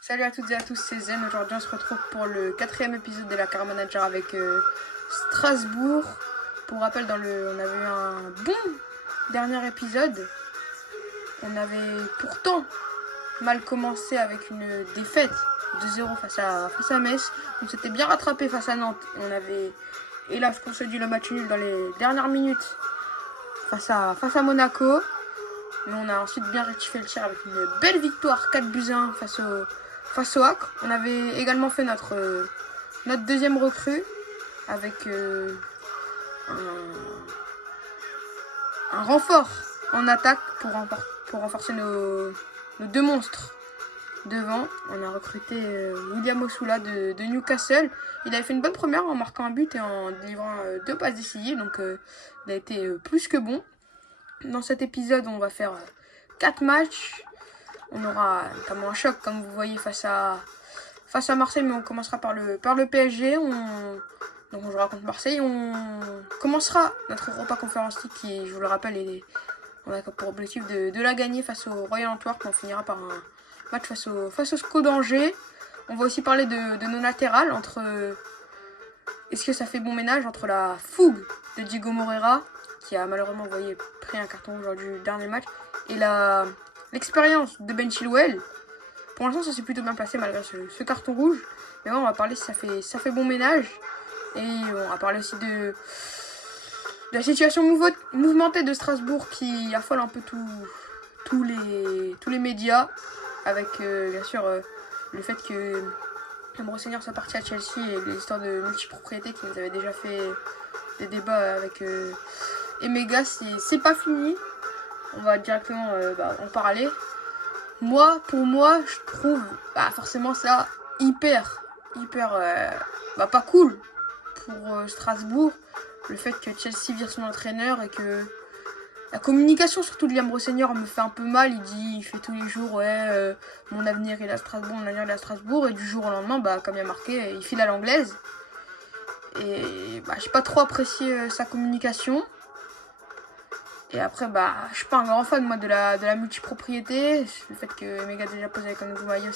Salut à toutes et à tous, c'est Zen. Aujourd'hui on se retrouve pour le 4e épisode de la Car Manager avec Strasbourg. Pour rappel, on avait eu un bon dernier épisode. On avait pourtant mal commencé avec une défaite de 0 face à Metz. On s'était bien rattrapé face à Nantes. On avait hélas concédé le match nul dans les dernières minutes face à Monaco. Mais on a ensuite bien rectifié le tir avec une belle victoire 4-1 face au HAC. On avait également fait notre deuxième recrue avec un renfort en attaque pour renforcer nos deux monstres devant. On a recruté William Osula de Newcastle. Il avait fait une bonne première en marquant un but et en délivrant 2 passes décisives. Donc il a été plus que bon. Dans cet épisode, on va faire 4 matchs. On aura notamment un choc, comme vous voyez, face à Marseille, mais on commencera par le PSG. Donc on jouera contre Marseille. On commencera notre Europa Conference League qui, je vous le rappelle, on a pour objectif de la gagner face au Royal Antwerp. On finira par un match face au SCO d'Angers. On va aussi parler de nos latérales. Est-ce que ça fait bon ménage entre la fougue de Diego Moreira, qui a malheureusement pris un carton lors du dernier match, et l'expérience de Ben Chilwell. Pour l'instant, ça s'est plutôt bien passé malgré ce carton rouge. Mais bon, on va parler si ça fait bon ménage. Et on va parler aussi de la situation mouvementée de Strasbourg qui affole un peu tous les médias. Avec bien sûr le fait que Brosseigner soit parti à Chelsea et les histoires de multipropriété qui nous avaient déjà fait des débats avec Emega. C'est pas fini. On va directement en parler. Pour moi, je trouve forcément ça hyper pas cool pour Strasbourg. Le fait que Chelsea vire son entraîneur et que la communication surtout de Liam Brosseigner me fait un peu mal. Il fait tous les jours mon avenir est à Strasbourg, et du jour au lendemain, comme il a marqué, il file à l'anglaise. Et j'ai pas trop apprécié sa communication. Et après, je suis pas un grand fan moi de la multipropriété. Le fait que Mega a déjà posé avec un nouveau maillot,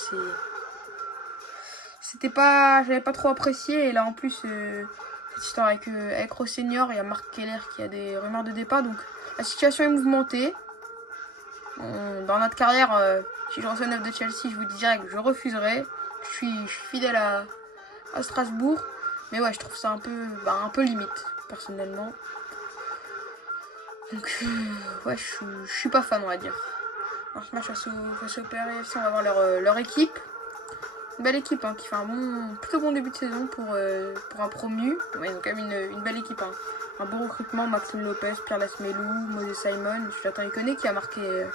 j'avais pas trop apprécié. Et là en plus, cette histoire avec Rossenior, il y a Marc Keller qui a des rumeurs de départ. Donc la situation est mouvementée. Dans notre carrière, si je reçois 9 de Chelsea, je vous dis direct que je refuserai. Je suis fidèle à Strasbourg. Mais ouais, je trouve ça un peu limite, personnellement. Donc, ouais, je suis pas fan, on va dire. Dans ce match face au PRFC, on va voir leur équipe. Une belle équipe qui fait plutôt bon début de saison pour un promu. Ouais, ils ont quand même une belle équipe. Un bon recrutement, Maxime Lopez, Pierre Lasmelou, Moses Simon, Jonathan Iconé qui a marqué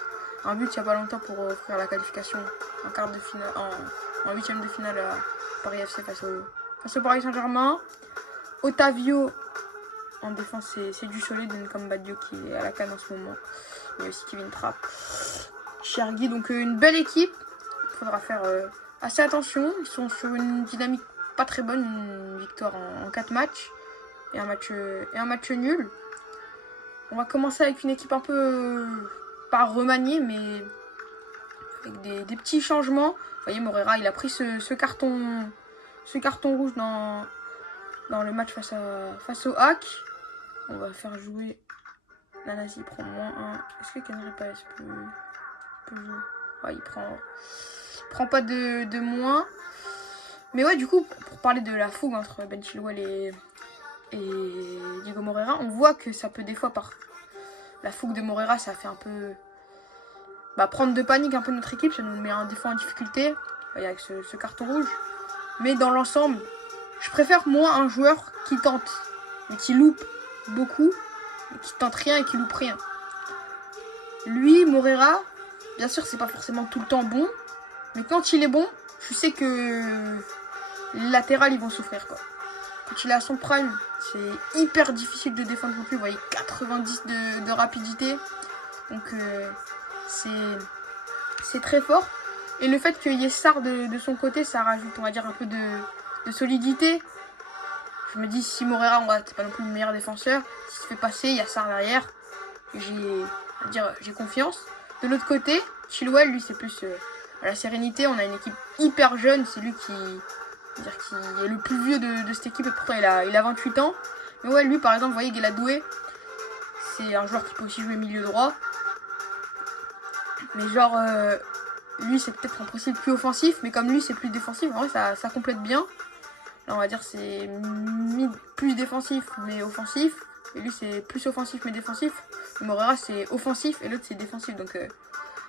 un but il n'y a pas longtemps pour offrir la qualification en quart de finale, en 8e de finale à Paris FC face au Paris Saint-Germain. Otavio en défense, c'est du solide, comme Badio qui est à la canne en ce moment. Il y a aussi Kevin Trapp, Chergui, donc une belle équipe. Il faudra faire assez attention. Ils sont sur une dynamique pas très bonne, une victoire en 4 matchs et un match nul. On va commencer avec une équipe un peu pas remaniée, mais avec des petits changements. Vous voyez, Moreira, il a pris ce carton rouge dans le match face au HAC. On va faire jouer Nanasi, il prend moins 1. Est-ce que Kenry Palace peut jouer? Ouais, il prend pas de moins. Mais ouais, du coup, pour parler de la fougue entre Ben Chilwell et Diego Moreira, on voit que ça peut des fois, par la fougue de Moreira, ça fait un peu prendre de panique un peu notre équipe. Ça nous met des fois en difficulté avec ce carton rouge. Mais dans l'ensemble, je préfère moi un joueur qui tente, mais qui loupe beaucoup, et qui tente rien et qui loupe rien. Lui, Moreira, bien sûr, c'est pas forcément tout le temps bon, mais quand il est bon, je sais que les latérales, ils vont souffrir, quoi. Quand il est à son prime, c'est hyper difficile de défendre contre lui. Vous voyez, 90 de rapidité. Donc, c'est très fort. Et le fait qu'il y ait Sarr de son côté, ça rajoute, on va dire, un peu de solidité. Je me dis, si Moreira, c'est pas non plus le meilleur défenseur, s'il se fait passer, il y a Sarr derrière. J'ai confiance. De l'autre côté, Chilwell, lui, c'est plus à la sérénité. On a une équipe hyper jeune. C'est lui qui est le plus vieux de cette équipe et pourtant il a 28 ans. Mais ouais, lui par exemple, vous voyez, Guéla Doué, c'est un joueur qui peut aussi jouer milieu droit. Mais genre, lui c'est peut-être un profil plus offensif, mais comme lui c'est plus défensif, en vrai ça complète bien. Là on va dire c'est plus défensif mais offensif. Et lui c'est plus offensif mais défensif. Et Morera c'est offensif et l'autre c'est défensif. Donc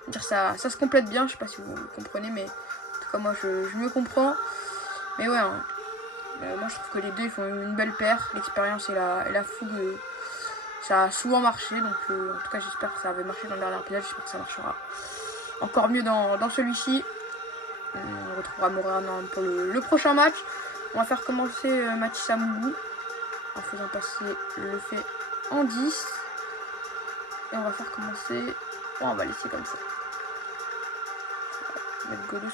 dire ça se complète bien, je sais pas si vous comprenez, mais en tout cas moi je me comprends. Mais ouais, hein, moi je trouve que les deux ils font une belle paire. L'expérience et la fougue, ça a souvent marché. Donc en tout cas j'espère que ça avait marché dans le dernier épisode. J'espère que ça marchera encore mieux dans celui-ci. On retrouvera Morera pour le prochain match. On va faire commencer Mathis Amougou en faisant passer le fait en 10. Et on va faire commencer... Bon, on va laisser comme ça. On va mettre Godo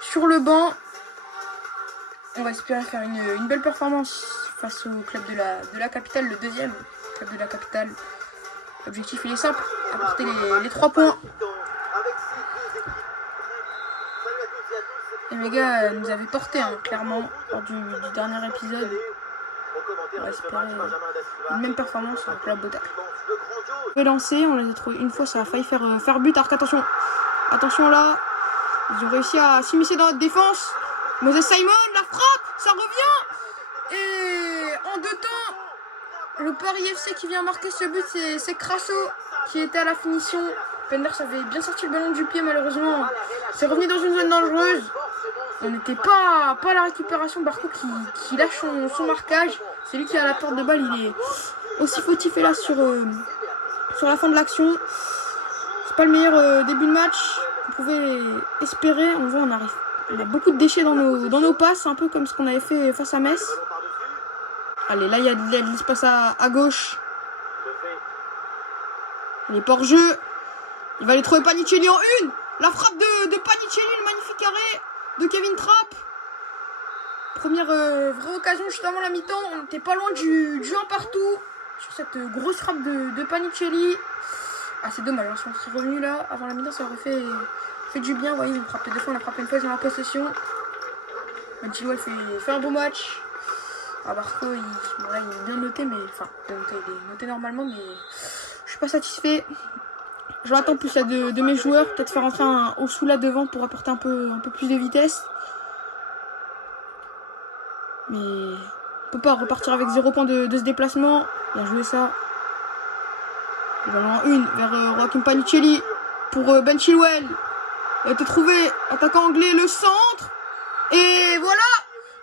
sur le banc. On va espérer faire une belle performance face au club de la capitale, le deuxième club de la capitale. L'objectif il est simple, apporter les 3 points. Et les gars nous avaient porté clairement lors du dernier épisode. On va espérer une même performance avec la Botac. On est lancé, on les a trouvés une fois, ça a failli faire but. Alors qu'attention, attention là, ils ont réussi à s'immiscer dans notre défense. Moses Simon, la frappe, ça revient. Et en 2 temps, le Paris FC qui vient marquer ce but, c'est Crasso qui était à la finition. Penders avait bien sorti le ballon du pied, malheureusement. C'est revenu dans une zone dangereuse. On n'était pas à la récupération. Barco qui lâche son marquage. C'est lui qui a la porte de balle. Il est aussi fautif et là sur la fin de l'action. C'est pas le meilleur début de match qu'on pouvait espérer. On voit, on a beaucoup de déchets dans nos passes, un peu comme ce qu'on avait fait face à Metz. Allez, là il y a de l'espace à gauche. Il est pas hors jeu. Il va aller trouver Panicelli en une. La frappe de Panicelli, le magnifique arrêt de Kevin Trapp. Première vraie occasion juste avant la mi-temps. On n'était pas loin du 1 partout sur cette grosse frappe de Panicelli. Ah, c'est dommage, si on serait revenu là avant la mi-temps, ça aurait fait du bien. Vous voyez, ils ont frappé 2 fois, on a frappé une fois dans la possession. Chilwell fait un beau match. Ah, Barco, il est bien noté, mais enfin, il est noté normalement, mais je suis pas satisfait. Je m'attends plus à de mes joueurs, peut-être faire entrer un Osula devant pour apporter un peu plus de vitesse. Mais on peut pas repartir avec 0 points de ce déplacement. Bien joué ça. Le ballon en une vers Joaquim Panicelli pour Ben Chilwell. Il a été trouvé, attaquant anglais, le centre. Et voilà,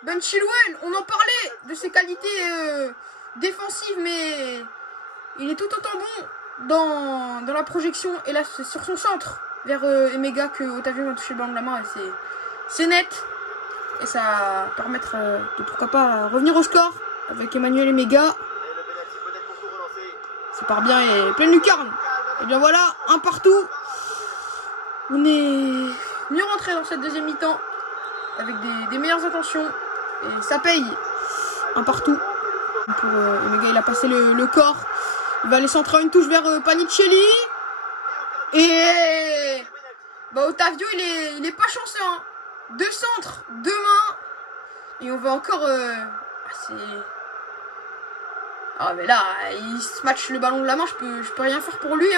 Ben Chilwell, on en parlait de ses qualités défensives, mais il est tout autant bon dans la projection. Et là, c'est sur son centre vers Emega que Otavio a touché le ballon de la main. Et c'est net. Et ça va permettre de pourquoi pas revenir au score avec Emmanuel Emega. Ça part bien et pleine lucarne. Et bien voilà, 1 partout. On est mieux rentré dans cette deuxième mi-temps avec des meilleures intentions. Et ça paye. 1 partout. Pour Emega, il a passé le corps. Il va aller centrer une touche vers Panicelli. Et Otavio, il est pas chanceux. 2 centres, 2 mains. Et on va encore... Ah mais là, il se match le ballon de la main, je peux rien faire pour lui.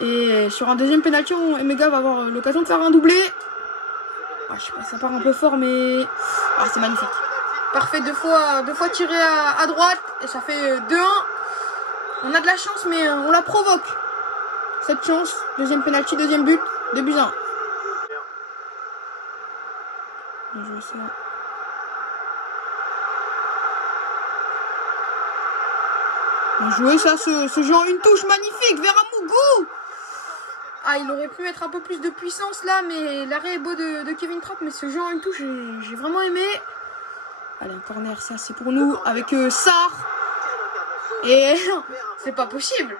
Et sur un deuxième pénalty, Emega va avoir l'occasion de faire un doublé. Je sais pas, ça part un peu fort, mais... c'est magnifique. Parfait, 2 fois tiré à droite. Et ça fait 2-1. On a de la chance, mais on la provoque. Cette chance, deuxième pénalty, deuxième but, 2-1. Bien joué ça. Bien joué ça, ce jeu en une touche magnifique vers Amougou. Il aurait pu mettre un peu plus de puissance là, mais l'arrêt est beau de Kevin Trapp, mais ce jeu en une touche, j'ai vraiment aimé. Allez, un corner, ça c'est pour nous, avec Sarr. Et c'est pas possible.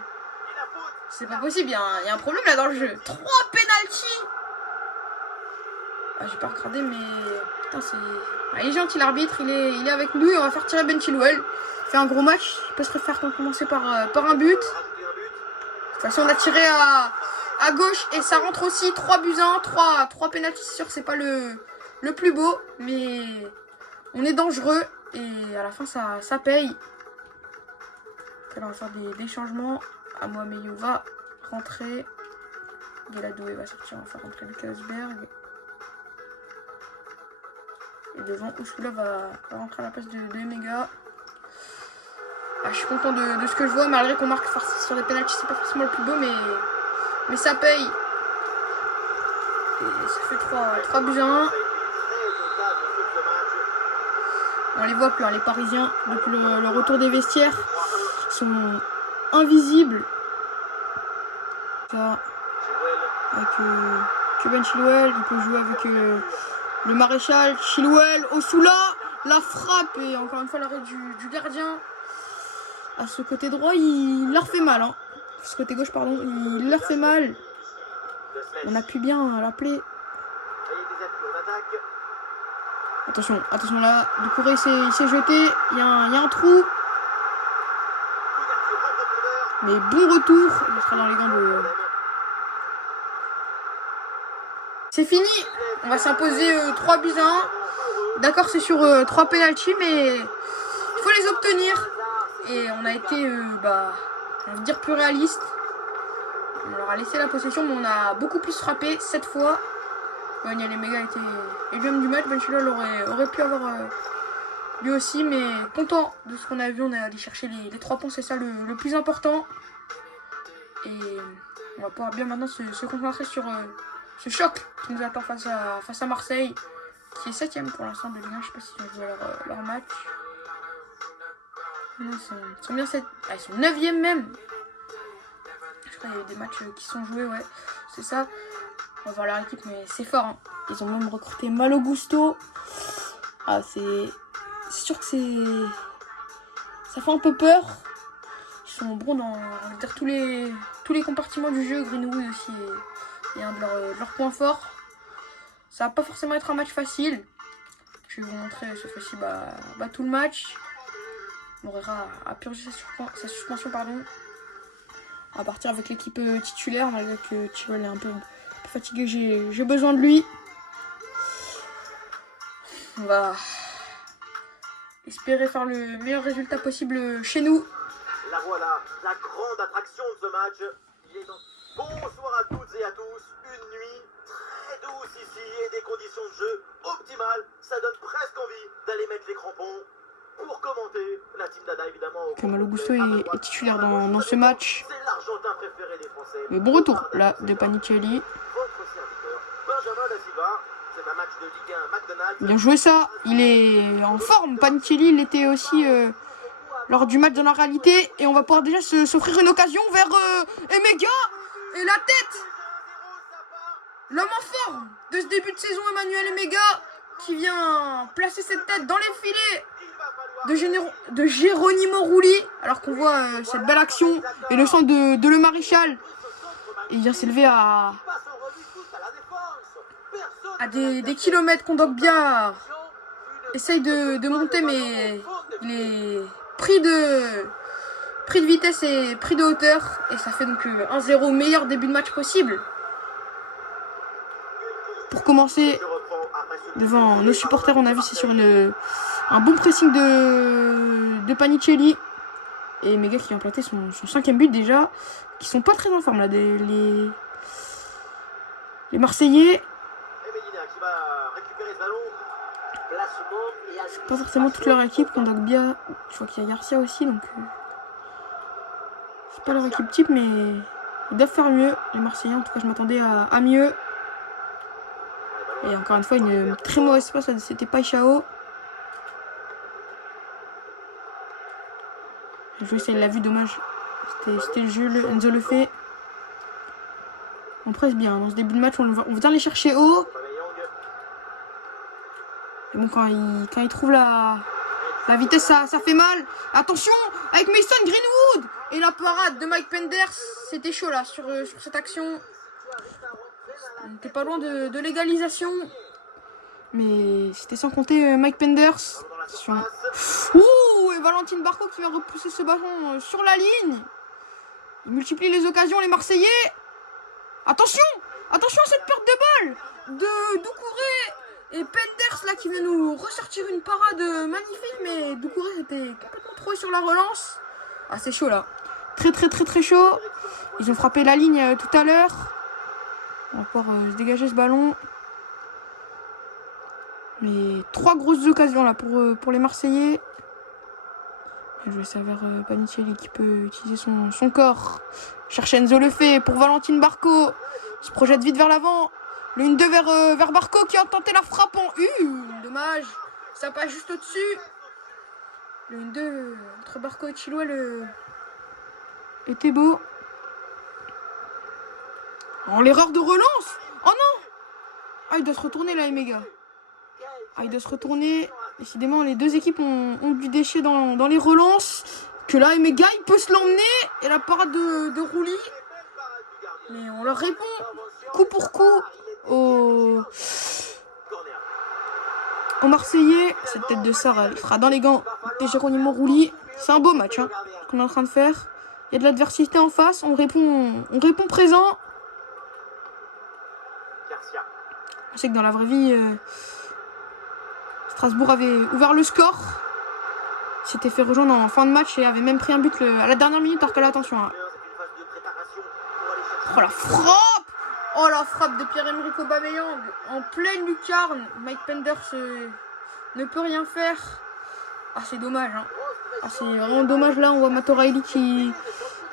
C'est pas possible, il y a un problème là dans le jeu. 3 pénaltys. J'ai pas regardé, mais putain, c'est... il est gentil l'arbitre, il est avec nous et on va faire tirer Ben Chilwell. Il fait un gros match, il peut se faire commencer par un but. De toute façon, on a tiré à gauche et ça rentre aussi. 3-1, 3 pénaltys sûrs, c'est pas le plus beau, mais on est dangereux et à la fin ça paye. Donc, on va faire des changements. Amoameyou va rentrer. Gueladoué va sortir, on va faire rentrer Lucas Berg. Et devant, Osula va rentrer à la place de Emega. Ah, je suis content de ce que je vois, malgré qu'on marque sur les pénaltys, c'est pas forcément le plus beau, mais ça paye. Et ça fait 3-1. On les voit plus, hein, les Parisiens, depuis le retour des vestiaires, sont invisibles. Ça, avec Ben Chilwell, il peut jouer avec le Maréchal, Chilwell, Osula, la frappe et encore une fois l'arrêt du gardien. À ce côté droit, il leur fait mal. Hein. Ce côté gauche, pardon, il leur fait mal. On a pu bien l'appeler. Attention là, Doucouré il s'est jeté, il y a un trou. Mais bon retour, il sera dans les gants de... C'est fini, on va s'imposer 3-1. D'accord, c'est sur 3 pénaltys, mais il faut les obtenir. Et on a été, on va dire, plus réaliste. On leur a laissé la possession, mais on a beaucoup plus frappé cette fois. Wanyal Emega était l'homme du match. Ben Chilwell aurait pu avoir lui aussi, mais content de ce qu'on a vu. On est allé chercher les 3 points, c'est ça le plus important. Et on va pouvoir bien maintenant se concentrer sur ce choc qui nous attend face à Marseille, qui est 7ème pour l'instant de Ligue 1. Je sais pas s'ils ont joué leur match. Non, ils sont bien 7. Ah, ils sont 9ème même. Je crois qu'il y a eu des matchs qui sont joués, ouais. C'est ça. On va voir leur équipe, mais c'est fort. Hein. Ils ont même recruté Malo Gusto. Ah, c'est sûr que ça fait un peu peur. Ils sont bons dans, on va dire, tous les compartiments du jeu. Greenwood aussi est un de leurs points forts. Ça va pas forcément être un match facile. Je vais vous montrer cette fois-ci tout le match. Moreira a purgé sa suspension, pardon. On va partir avec l'équipe titulaire, malgré que Chilwell est un peu fatigué, j'ai besoin de lui. On va espérer faire le meilleur résultat possible chez nous. La voilà, la grande attraction de ce match. Il est donc... Bonsoir à toutes et à tous. Une nuit très douce ici et des conditions de jeu optimales. Ça donne presque envie d'aller mettre les crampons. Pour commenter, la team Dada évidemment. Malo Gusto est titulaire dans ce match. C'est l'Argentin préféré des Français. Mais bon retour là de Panicelli. Votre serviteur, Benjamin Da Silva. C'est un match de Ligue 1 McDonald's. Bien joué ça. Il est en forme. Panicelli, il était aussi lors du match dans la réalité. Et on va pouvoir déjà s'offrir une occasion vers Emega. Et la tête. L'homme en forme de ce début de saison, Emmanuel Emega, qui vient placer cette tête dans les filets de Geronimo Rulli, alors qu'on voit cette belle action et le centre de Le Maréchal. Et il vient s'élever à des kilomètres. Kondogbia essaye de monter, mais il est pris de vitesse et pris de hauteur. Et ça fait donc 1-0, meilleur début de match possible. Pour commencer, devant nos supporters, on a vu c'est sur un bon pressing de Panicelli. Et Mega qui vient planter son 5e but déjà. Qui sont pas très en forme là, les Marseillais. C'est pas forcément toute leur équipe. Kondogbia, je vois qu'il y a Garcia aussi, donc c'est pas leur équipe type, mais ils doivent faire mieux, les Marseillais. En tout cas, je m'attendais à mieux. Et encore une fois, une très mauvaise passe, c'était Paixão. Le jeu, il l'a vu, dommage. C'était le jeu, Enzo le fait. On presse bien. Dans ce début de match, on vient les chercher haut. Et bon, quand il trouve la vitesse, ça fait mal. Attention, avec Mason Greenwood. Et la parade de Mike Penders. C'était chaud là, sur cette action. On n'était pas loin de l'égalisation. Mais c'était sans compter Mike Penders. Attention. Ouh, et Valentine Barco qui vient repousser ce ballon sur la ligne. Il multiplie les occasions, les Marseillais. Attention! Attention à cette perte de balle de Doucouré et Penders là qui vient nous ressortir une parade magnifique, mais Doucouré s'était complètement trouvé sur la relance. Ah, c'est chaud là. Très chaud. Ils ont frappé la ligne tout à l'heure. On va pouvoir se dégager ce ballon. Mais 3 grosses occasions là pour les Marseillais. Je vais ça vers Panicelli qui peut utiliser son corps. Cherche Enzo Lefebvre pour Valentine Barco. Se projette vite vers l'avant. Le 1-2 vers Barco qui a tenté la frappe en une. Dommage. Ça passe juste au-dessus. Le 1-2 entre Barco et Chilwell était beau. Oh, l'erreur de relance. Oh non. Ah, il doit se retourner là, Emega. Ah, il doit se retourner. Décidément, les deux équipes ont du déchet dans les relances. Que là, Emega, il peut se l'emmener. Et la parade de Rouli. Mais on leur répond coup pour coup aux Marseillais. Cette tête de Sarr, elle fera dans les gants de Geronimo Rouli. C'est un beau match qu'on est en train de faire. Il y a de l'adversité en face. On répond présent. On sait que dans la vraie vie, Strasbourg avait ouvert le score. S'était fait rejoindre en fin de match et avait même pris un but à la dernière minute. Alors que là, attention. Oh la frappe! Oh la frappe de Pierre-Emerick Aubameyang en pleine lucarne. Mike Penders ne peut rien faire. Ah, c'est dommage. Ah, c'est vraiment dommage. Là, on voit Matt O'Reilly qui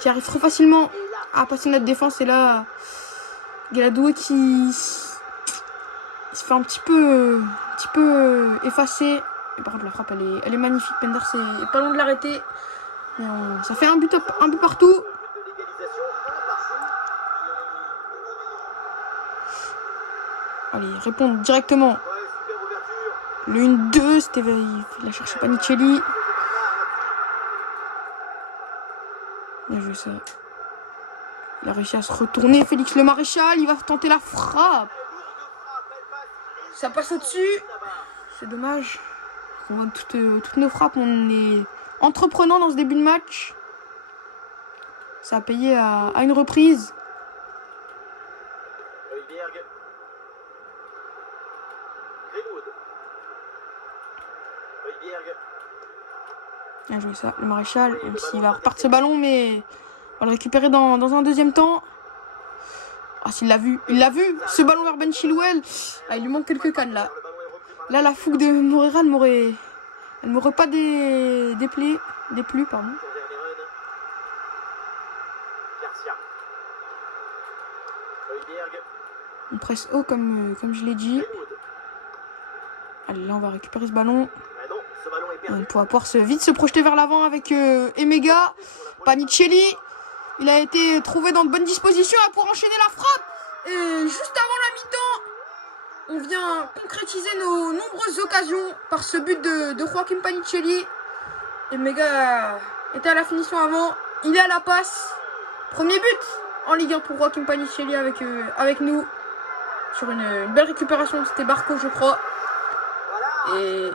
arrive trop facilement à passer notre défense. Et là, Galadoué qui se fait un petit peu effacé. Et par contre, la frappe, elle est magnifique. Penders est pas loin de l'arrêter. Ça fait un but un peu partout. Allez, répondre directement. Le 1-2, c'était... Il a cherché Panicelli. Bien joué ça. Il a réussi à se retourner. Félix Le Maréchal, il va tenter la frappe. Ça passe au-dessus. C'est dommage. On voit toutes nos frappes. On est entreprenant dans ce début de match. Ça a payé à une reprise. Bien joué ça, le Maréchal, même s'il va repartir ce ballon, mais on va le récupérer dans un deuxième temps. Ah, s'il l'a vu, ce ballon vers Ben Chilwell. Ah, il lui manque quelques cannes là. Là, la fougue de Moreira, elle m'aurait pas déplu, pardon. On presse haut comme je l'ai dit. Allez, là, on va récupérer ce ballon. On va pouvoir vite se projeter vers l'avant avec Emega. Panicelli, il a été trouvé dans de bonnes dispositions pour enchaîner la frappe. Et juste avant la mi-temps, on vient concrétiser nos nombreuses occasions par ce but de Joaquim Panicelli. Emega était à la finition avant, il est à la passe. Premier but en Ligue 1 pour Joaquim Panicelli avec nous. Sur une belle récupération, c'était Barco je crois. Et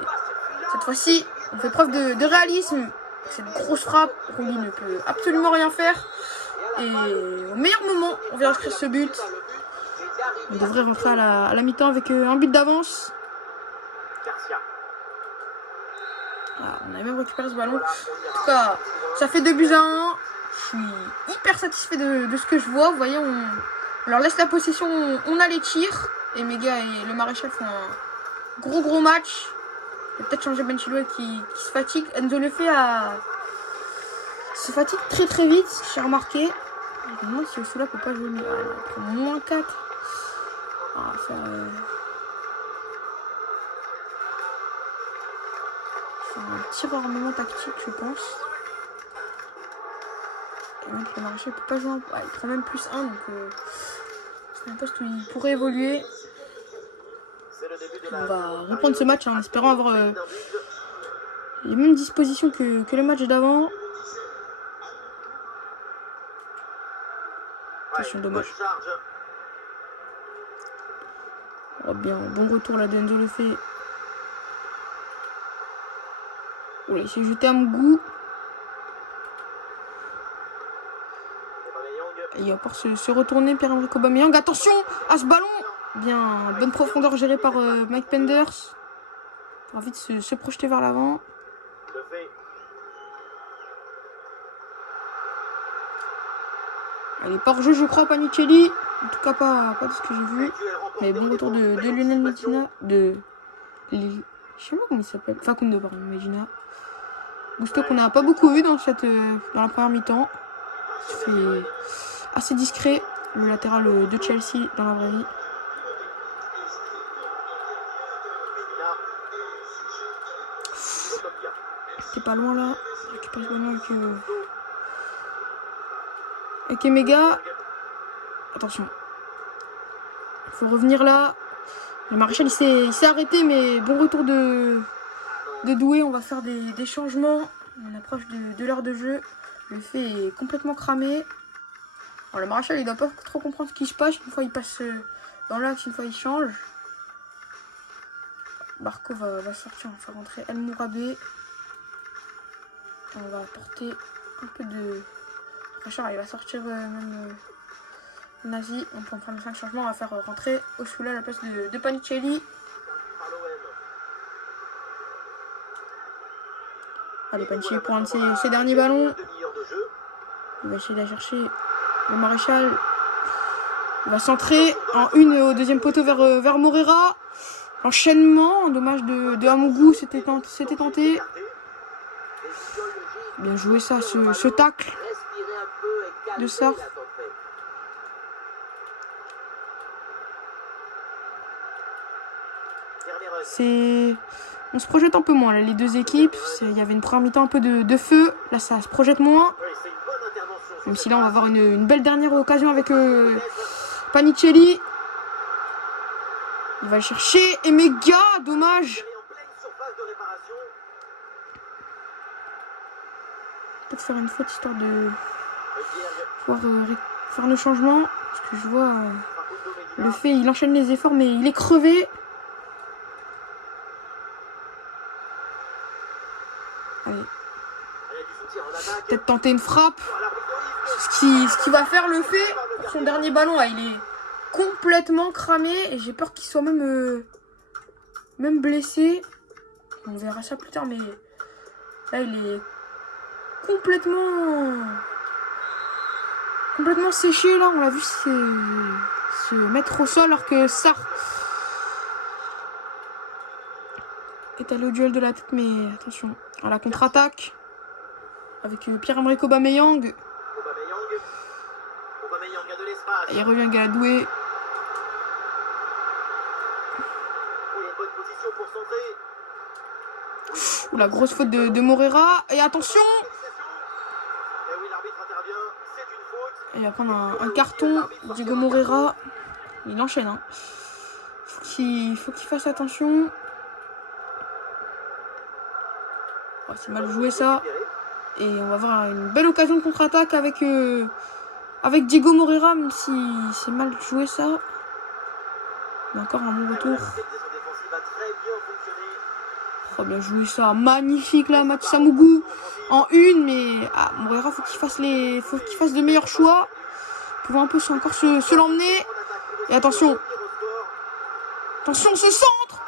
cette fois-ci, on fait preuve de réalisme. Cette grosse frappe, Rouli ne peut absolument rien faire. Et au meilleur moment, on vient inscrire ce but. On devrait rentrer à la mi-temps avec un but d'avance. Ah, on a même récupéré ce ballon. En tout cas, ça fait 2-1. Je suis hyper satisfait de ce que je vois. Vous voyez, on leur laisse la possession, on a les tirs. Et Emega et le Maréchal font un gros match. Il va peut-être changer Ben Chilwell qui se fatigue. Enzo Lefebvre se fatigue très vite, j'ai remarqué. Je me demande si Osula peut pas jouer. Il prend moins 4. On va faire un petit armement tactique, je pense. Et même le Maréchal peut pas jouer. Il prend même plus 1, donc c'est un poste où il pourrait évoluer. On va reprendre ce match en espérant avoir les mêmes dispositions que le match d'avant. Attention, dommage. Oh, bien, bon retour là d'Enzo Lefebvre. Oula, il s'est jeté à Mgou. Et il va pouvoir se retourner, Pierre-Emerick Aubameyang. Attention à ce ballon. Bien, bonne profondeur gérée par Mike Penders. Il va vite se projeter vers l'avant. Le fait. Elle est pas hors jeu, je crois, Panicelli. En tout cas, pas de ce que j'ai vu. Duel remporté Mais bon en retour de défense. Belle Lionel anticipation. Medina. Je sais pas comment il s'appelle. Facundo, pardon, Medina. Gusto qu'on n'a pas beaucoup vu dans la première mi-temps. Il fait assez discret. Le latéral de Chelsea dans la vraie vie. Medina. Il bloque bien. T'es pas loin là. Récupère ce ballon avec Emega. Attention. Faut revenir là. Le Maréchal il s'est arrêté, mais bon retour de Doué. On va faire des changements. On approche de l'heure de jeu. Le fait est complètement cramé. Alors, le Maréchal il doit pas trop comprendre ce qui se passe. Une fois il passe dans l'axe, une fois il change. Barco va sortir, on va faire rentrer El Mourabé. On va apporter un peu de fraîcheur. Il va sortir même Nazi. On peut en prendre 5 changements. On va faire rentrer Osula à la place de Panicelli. Allez, Panicelli pour un de ses derniers ballons. Il va essayer d'aller chercher le Maréchal. Il va centrer en une au deuxième poteau vers Moreira. L'enchaînement, dommage de Amougou, c'était tenté. Bien joué ça, ce tacle de Sarr. On se projette un peu moins là, les deux équipes. Il y avait une première mi-temps un peu de feu. Là, ça se projette moins. Même si là, on va avoir une belle dernière occasion avec Panicelli. Il va le chercher. Emega, dommage. Peut-être faire une faute histoire de pouvoir faire le changement. Parce que je vois le fait, il enchaîne les efforts, mais il est crevé. Allez. Peut-être tenter une frappe. Ce qui va faire le fait pour son dernier ballon. Là, il est complètement cramé. Et j'ai peur qu'il soit même blessé. On verra ça plus tard. Mais là, il est complètement séché. Là, on l'a vu se mettre au sol. Alors que Sarr est allé au duel de la tête. Mais attention à la contre-attaque. Avec Pierre-Emerick Aubameyang. Et il revient Galadoué. La grosse faute de Moreira. Et attention. Et il va prendre un carton. Diego Moreira. Il enchaîne. Hein. Faut qu'il fasse attention. Oh, c'est mal joué ça. Et on va avoir une belle occasion de contre-attaque avec Diego Moreira, même si c'est mal joué ça. Mais encore un bon retour. Oh, bien joué ça. Magnifique là, Max Amougou en une. Mais Moreira, faut qu'il fasse de meilleurs choix. Pour un peu encore se l'emmener. Et attention. Attention, ce centre.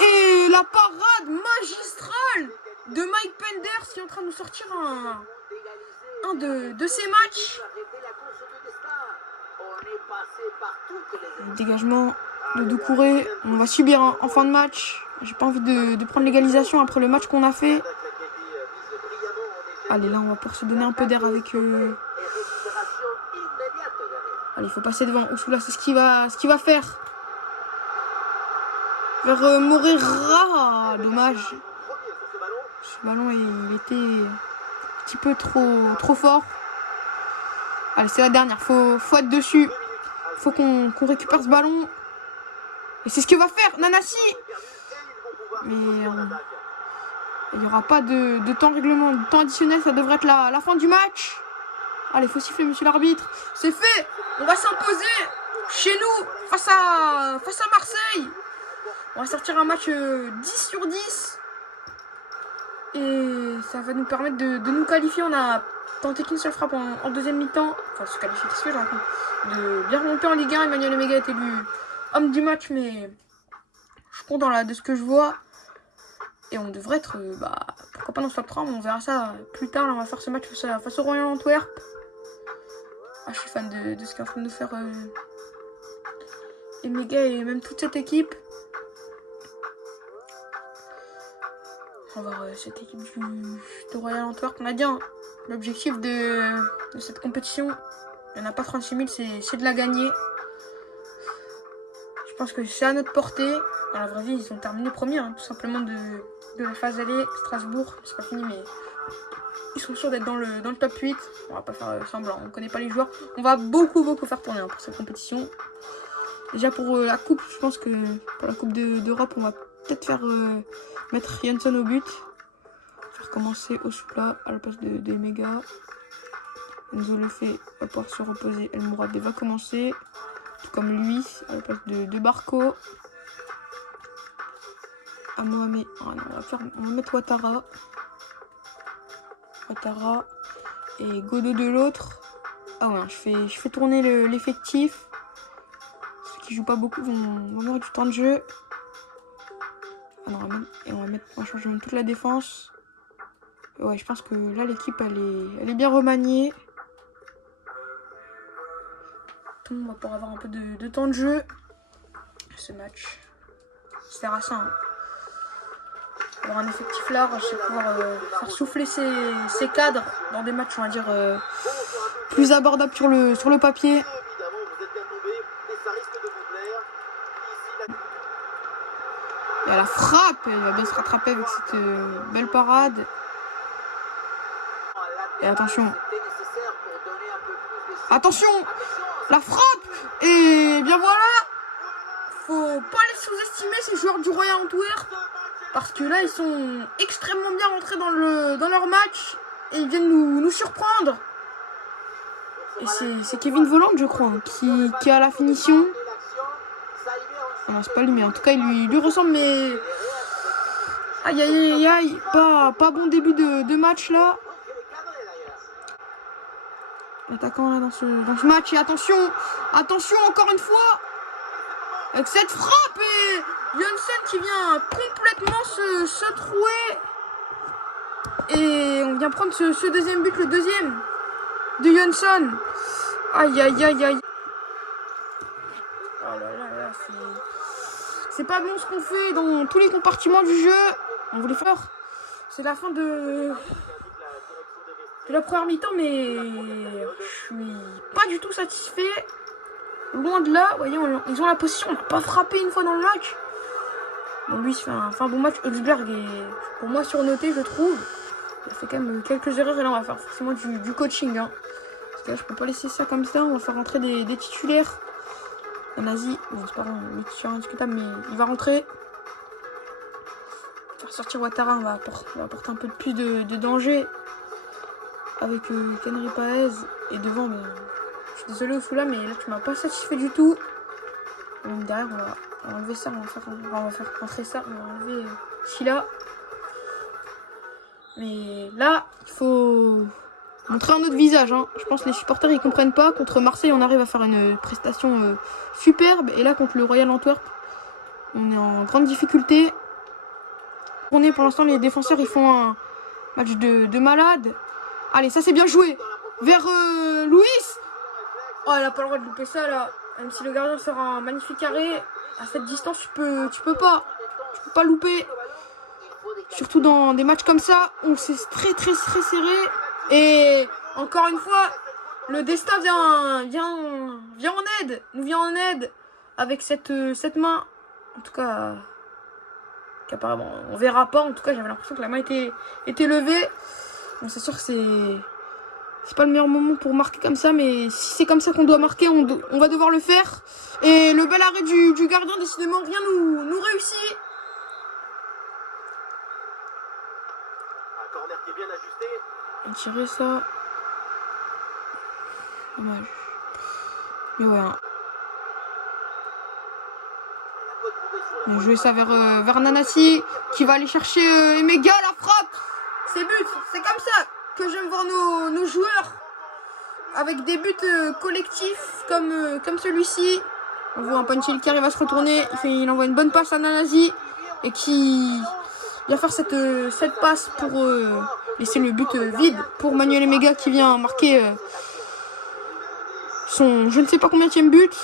Et la parade magistrale de Mike Penders qui est en train de nous sortir un de ses matchs. Le dégagement de Doucouré. On va subir en fin de match. J'ai pas envie de prendre l'égalisation après le match qu'on a fait. Allez, là, on va pouvoir se donner un peu d'air avec... Allez, il faut passer devant. Osula, c'est ce qu'il va faire. Vers Moreira. Dommage. Ce ballon, il était un petit peu trop fort. Allez, c'est la dernière. Faut être dessus. Faut qu'on récupère ce ballon. Et c'est ce que va faire Nanasi. Mais il n'y aura pas de temps règlement, de temps additionnel. Ça devrait être la fin du match. Allez, faut siffler, monsieur l'arbitre. C'est fait. On va s'imposer chez nous face à Marseille. On va sortir un match 10 sur 10. Et ça va nous permettre de nous qualifier. On a tenté qu'une seule frappe en deuxième mi-temps. Enfin, se qualifier, qu'est-ce que j'ai raconté, de bien remonter en Ligue 1. Emmanuel Emega est élu homme du match, mais je suis content là de ce que je vois. Et on devrait être, pourquoi pas dans ce top 3, mais on verra ça plus tard. Là, on va faire ce match face au Royal Antwerp. Ah, je suis fan de ce qu'est en train de faire Emega et même toute cette équipe. On va voir cette équipe de Royal Antwerp. On a dit, hein, l'objectif de cette compétition, il n'y en a pas 36 000, c'est de la gagner. Je pense que c'est à notre portée. Dans la vraie vie, ils ont terminé premier, hein, tout simplement de la phase aller. Strasbourg, c'est pas fini, mais ils sont sûrs d'être dans le top 8. On va pas faire semblant, on connaît pas les joueurs. On va beaucoup faire tourner, hein, pour cette compétition. Déjà pour la coupe, je pense que pour la coupe d'Europe, on va peut-être faire mettre Jansson au but. Faire commencer Osula à la place de Emega. Enzo le fait, va pouvoir se reposer. El Mourad va commencer. Tout comme lui, à la place de Barco. À Mohamed. Ah non, on va mettre Ouattara. Et Godot de l'autre. Ah ouais, je fais tourner l'effectif. Ceux qui jouent pas beaucoup vont avoir du temps de jeu. Ah non, on va changer toute la défense. Et ouais, je pense que là l'équipe elle est bien remaniée. Tout le monde va pouvoir avoir un peu de temps de jeu. Ce match, c'est intéressant. Hein. Avoir un effectif large, c'est pouvoir faire souffler ses cadres dans des matchs, on va dire, plus abordables sur le papier. Il y a la frappe, il va bien se rattraper avec cette belle parade. Et attention. Attention, la frappe. Et bien voilà. Faut pas les sous-estimer, ces joueurs du Royal Antwerp. Parce que là, ils sont extrêmement bien rentrés dans leur match. Et ils viennent nous surprendre. Et c'est Kevin Volland, je crois, qui a la finition. Ah non, c'est pas lui, mais en tout cas, il lui ressemble, mais... Aïe, pas bon début de match, là. L'attaquant, là, dans ce match. Et attention, encore une fois. Avec cette frappe, et Jansson qui vient complètement se trouer. Et on vient prendre ce deuxième but, le deuxième de Jansson. Aïe. Oh là, c'est pas bon ce qu'on fait dans tous les compartiments du jeu. On voulait faire. C'est la fin de la première mi-temps, mais je suis pas du tout satisfait. Loin de là, voyez, ils ont la position, on n'a pas frappé une fois dans le match. Bon, lui, il se fait un bon match. Augsburg est, pour moi, surnoté, je trouve. Il a fait quand même quelques erreurs, et là, on va faire forcément du coaching. Hein. Parce que là, je peux pas laisser ça comme ça, on va faire rentrer des titulaires. Un Nazi, bon, c'est pas vraiment un titulaire indiscutable, mais il va rentrer. Faire sortir Ouattara, on va apporter un peu plus de danger. Avec Kenry Paez, et devant, je suis désolé Osula, mais là tu m'as pas satisfait du tout. Et même derrière, on va enlever ça, on va faire rentrer ça, on va enlever Silla. Mais là, il faut montrer un autre visage. Hein. Je pense que les supporters ils comprennent pas. Contre Marseille, on arrive à faire une prestation superbe. Et là, contre le Royal Antwerp, on est en grande difficulté. Pour l'instant, les défenseurs ils font un match de malade. Allez, ça c'est bien joué. Vers Louis. Oh, elle a pas le droit de louper ça là. Même si le gardien sort un magnifique arrêt, à cette distance, tu peux pas louper. Surtout dans des matchs comme ça, où c'est très serré. Et encore une fois, le destin nous vient en aide avec cette main. En tout cas, qu'apparemment on verra pas. En tout cas, j'avais l'impression que la main était levée. Bon, c'est sûr que c'est pas le meilleur moment pour marquer comme ça, mais si c'est comme ça qu'on doit marquer, on va devoir le faire. Et le bel arrêt du gardien, décidément, rien nous réussit. Un corner qui est bien ajusté. On tirer ça. Dommage. Mais ouais. Hein. On va jouer ça vers Nanasi, qui va aller chercher Emega, la frappe. C'est but, c'est comme ça. que j'aime voir nos joueurs avec des buts collectifs comme celui-ci. On voit un Punchil qui arrive à se retourner, il envoie une bonne passe à Nanasi et qui va faire cette passe pour laisser le but vide pour Manuel Emega qui vient marquer son je ne sais pas combienième but,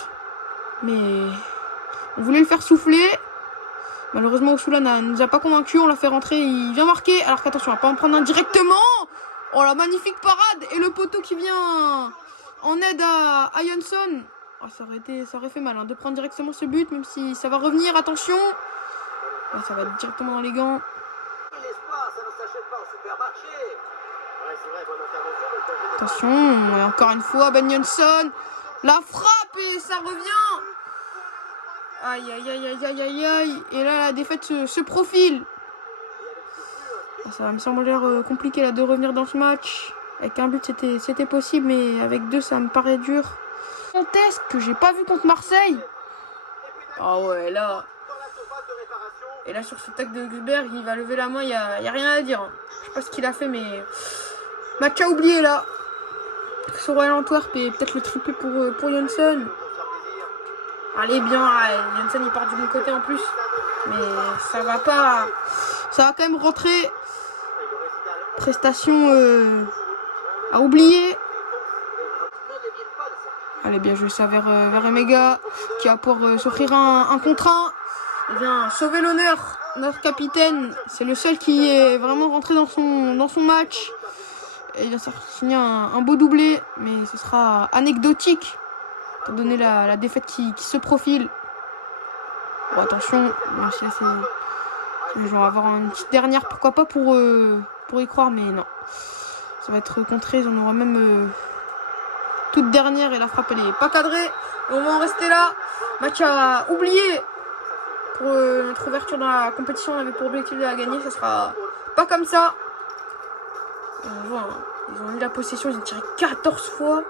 mais on voulait le faire souffler. Malheureusement Osula ne nous a pas convaincus, on l'a fait rentrer, il vient marquer, alors qu'attention, on va pas en prendre un directement. Oh la magnifique parade et le poteau qui vient en aide à Jansson. Oh, ça aurait fait mal hein, de prendre directement ce but, même si ça va revenir, attention. Ouais, ça va directement dans les gants. Attention, encore une fois, Ben Jansson. La frappe et ça revient. Aïe, aïe, aïe, aïe, aïe, aïe, aïe. Et là, la défaite se profile. Ça va me sembler compliqué là, de revenir dans ce match. Avec un but, c'était possible, mais avec deux, ça me paraît dur. Un test que j'ai pas vu contre Marseille. Ah ouais, là. Et là, sur ce tac de Gusberg, il va lever la main, il n'y a rien à dire. Je sais pas ce qu'il a fait, mais match à oublier là. Sur Royal Antwerp et peut-être le triplé pour Jansson. Allez, bien, Jansson il part du bon côté en plus. Mais ça va pas. Ça va quand même rentrer. Prestation à oublier. Allez, bien joué ça vers Emega qui va pouvoir s'offrir un contre 1. Il vient sauver l'honneur. Notre capitaine, c'est le seul qui est vraiment rentré dans son match. Et il va signer un beau doublé, mais ce sera anecdotique pour donner la défaite qui se profile. Bon, attention, même si on va avoir une petite dernière, pourquoi pas pour y croire, mais non. Ça va être contré, on aura même toute dernière et la frappe elle est pas cadrée. Et on va en rester là. Match à oublier. Pour notre ouverture dans la compétition, on avait pour objectif de la gagner, ça sera pas comme ça. On voit, hein, ils ont eu la possession, ils ont tiré 14 fois.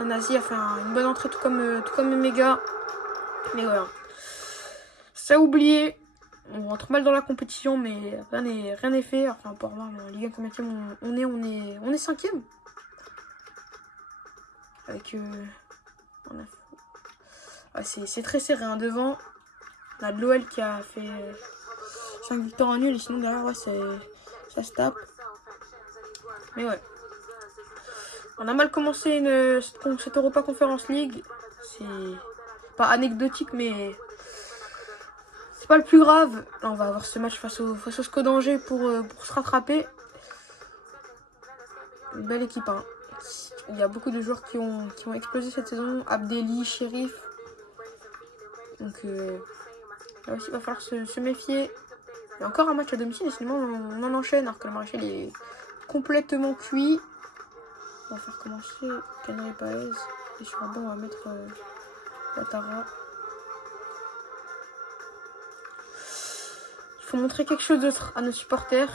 Nanasi a fait une bonne entrée, tout comme Emega. Mais voilà. Ça a oublié. On rentre mal dans la compétition, mais rien n'est fait. Enfin, pour voir en Ligue 1 combien on est 5e. Avec ouais, c'est très serré hein, devant. On a de l'OL qui a fait 5 victoires en nul et sinon derrière ouais, ça se tape. Mais ouais. On a mal commencé cette Europa Conference League. C'est pas anecdotique mais c'est pas le plus grave. Là on va avoir ce match face au SCO d'Angers pour se rattraper. Une belle équipe hein. Il y a beaucoup de joueurs qui ont explosé cette saison. Abdelli, Sheriff. Donc là aussi, il va falloir se méfier. Il y a encore un match à domicile et sinon on en enchaîne alors que le Maréchal est complètement cuit. On va faire commencer Canary Paez. Et sur le banc, on va mettre Ouattara. Il faut montrer quelque chose d'autre à nos supporters.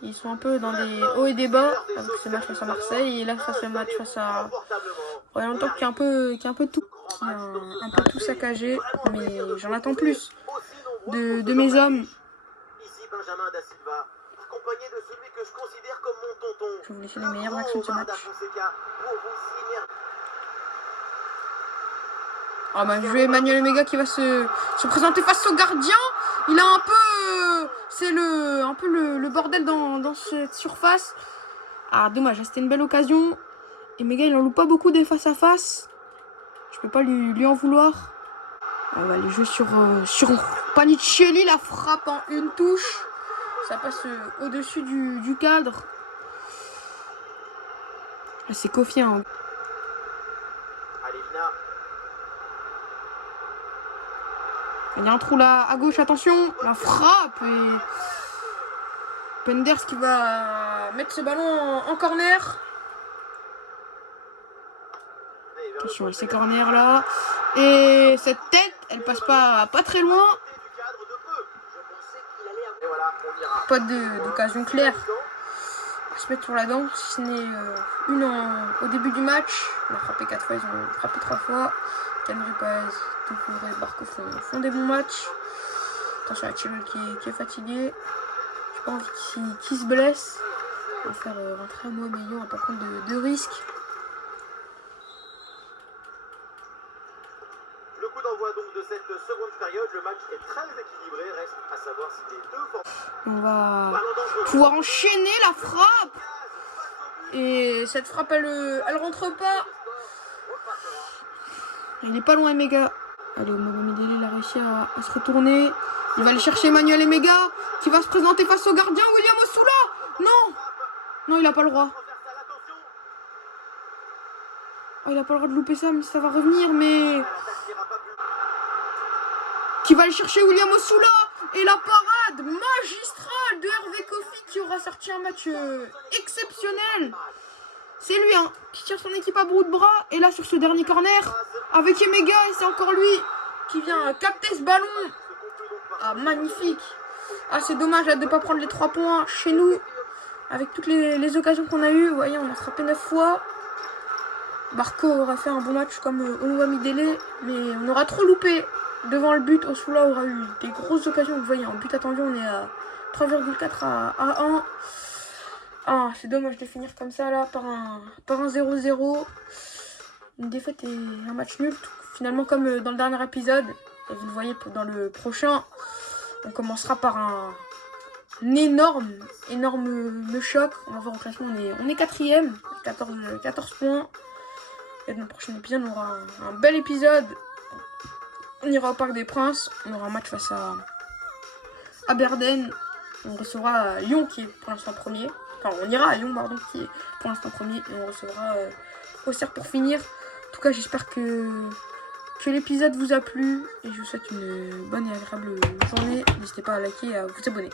Ils sont un peu dans des hauts et des bas avec ce match face à Marseille et là face à match face à Royal Antwerp qui est un peu tout saccagé, mais j'en attends plus de mes hommes. Ici Benjamin Da Silva, accompagné de celui que je considère comme mon tonton. Je vais vous laisser les meilleures actions de ce match. Ah bah je vais Manuel Emega qui va se présenter face au gardien. Il a un peu c'est un peu le bordel dans cette surface. Ah dommage, c'était une belle occasion. Emega il en loupe pas beaucoup des face à face. Je peux pas lui en vouloir. On va aller jouer sur Panicelli, la frappe en une touche. Ça passe au-dessus du cadre. C'est Kofi hein. Il y a un trou là à gauche, attention, la frappe et Penders qui va mettre ce ballon en corner. Attention, ces corners là. Et cette tête, elle passe pas très loin. Pas d'occasion claire. On va se mettre sur la dent, si ce n'est une au début du match. On a frappé 4 fois, ils ont frappé 3 fois. Canary Paez, Touffour et Barco font des bons matchs. Attention à Chilwell qui est fatigué. J'ai pas envie qu'il se blesse. va faire rentrer Aubameyang, on va pas prendre de risques. Le coup d'envoi donc de cette seconde période, le match est très équilibré, reste à savoir si les deux forces... On va Ballon dangereux. pouvoir enchaîner la frappe. Et cette frappe, elle rentre pas. Il est pas loin, Emega. Allez, Mohamed Dele, il a réussi à se retourner. Il va aller chercher Emmanuel Emega, qui va se présenter face au gardien, William Ossoula. Non. Non, il a pas le droit. Oh, il a pas le droit de louper ça, mais ça va revenir, mais... Qui va aller chercher William Ossoula. Et la parade magistrale de Hervé Kofi qui aura sorti un match exceptionnel. C'est lui hein, qui tire son équipe à bout de bras. Et là sur ce dernier corner, avec Emega, et c'est encore lui qui vient capter ce ballon. Ah magnifique. Ah c'est dommage là, de ne pas prendre les 3 points chez nous. Avec toutes les occasions qu'on a eues. Vous voyez, on a frappé 9 fois. Barco aura fait un bon match comme Mohamed Dele. Mais on aura trop loupé. Devant le but, Ossoula aura eu des grosses occasions. Vous voyez, en but attendu, on est à 3,4 à 1. Ah, c'est dommage de finir comme ça là, par un 0-0. Une défaite et un match nul. Finalement, comme dans le dernier épisode, et vous le voyez dans le prochain, on commencera par un énorme choc. On va voir au classement, on est 4ème, 14 points. Et dans le prochain épisode, on aura un bel épisode. On ira au Parc des Princes, on aura un match face à Aberdeen. On recevra Lyon qui est pour l'instant premier. Enfin, on ira à Lyon, pardon, qui est pour l'instant premier. Et on recevra Auxerre pour finir. En tout cas, j'espère que l'épisode vous a plu. Et je vous souhaite une bonne et agréable journée. N'hésitez pas à liker et à vous abonner.